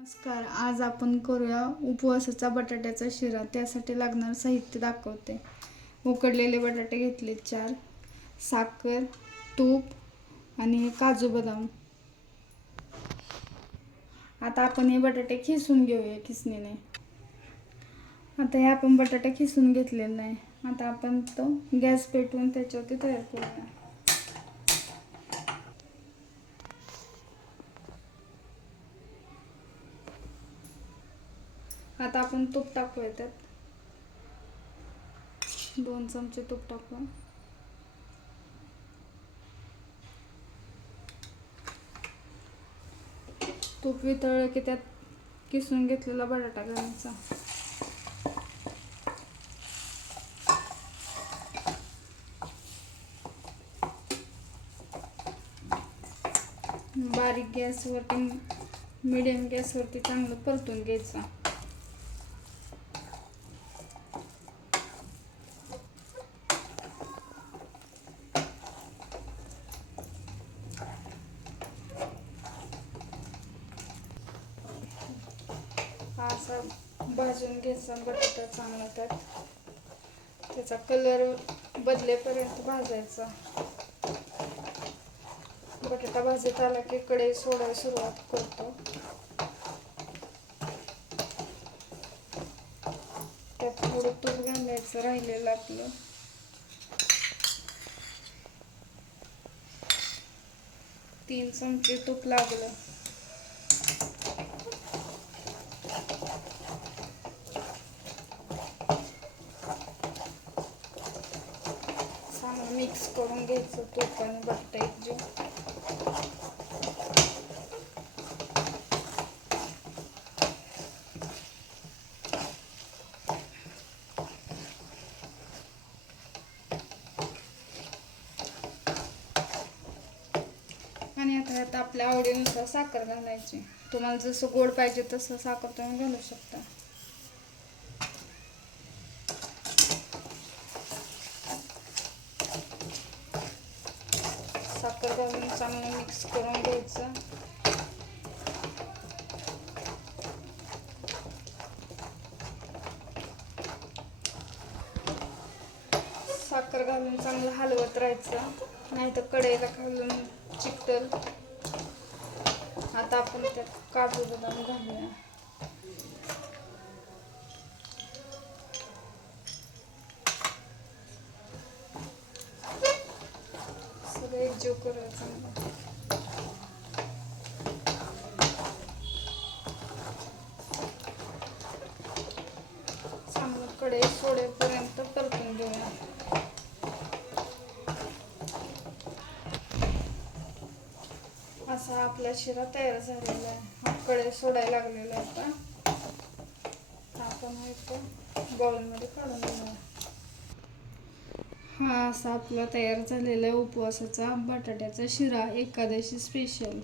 नमस्कार. आज आपण करूया उपवासाचा बटाट्याचा शिरा. त्यासाठी लागणारं साहित्य दाखवते. उकडलेले बटाटे घेतले 4, साखर, तूप आणि काजू बदाम. आता आपण हे बटाटे खिसून घेऊया खिसणीने. आता हे आपण बटाटे खिसून घेतलेले आहे. आता आपण तो गॅस पेटवून त्याच्यावरती तयार करूया. आता आपण तूप टाकूया. त्यात 2 चमचे तूप टाकूया. तूप वितळलं की त्यात किसून घेतलेला बटाटा घालायचा. बारीक गॅसवरती मीडियम गॅसवरती चांगलं परतून घ्यायचं. असा भाजून घ्यायचा बटाटा चांगला. त्याचा कलर बदलेपर्यंत भाजायचा. बटाटा भाजत आला की कढई सोडायला सुरुवात करतो. त्यात थोडं तूप घालायचं राहिलेलं आपलं. तीन चमचे तूप लागलं. चांगलं मिक्स करून घ्यायचं तूप आणि बटाटा एकजीव. आणि आता आपल्या आवडीनुसार साखर घालायची. तुम्हाला जसं गोड पाहिजे तसं साखर तुम्ही घालू शकता. साखर घालून चांगलं मिक्स करून घ्यायचं. साखर घालून चांगलं हलवत राहायचं, नाही तर कढईला घालून चिकटल. आता आपण त्यात काजू बदाम घालूया. सगळं एकजीव करूया चांगलं. चांगलं कढई सोडेपर्यंत परतून घेऊया. असा आपला शिरा तयार झालेला आहे. कढई सोडायला लागलेला आहे. आता आपण हे बाउलमध्ये काढून घेऊया. हा असा आपला तयार झालेला आहे उपवासाचा बटाट्याचा शिरा, एकादशी स्पेशल.